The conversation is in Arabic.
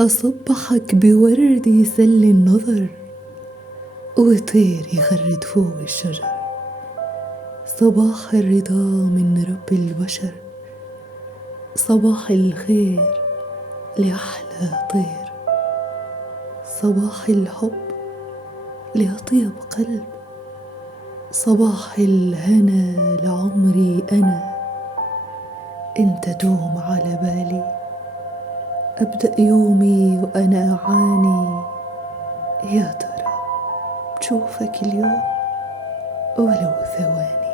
أصبحك بورد يسلي النظر وطير يغرد فوق الشجر. صباح الرضا من رب البشر، صباح الخير لأحلى طير، صباح الحب لأطيب قلب، صباح الهنا لعمري أنا. انت دوم على بالي، أبدأ يومي وأنا أعاني. يا ترى بشوفك اليوم ولو ثواني.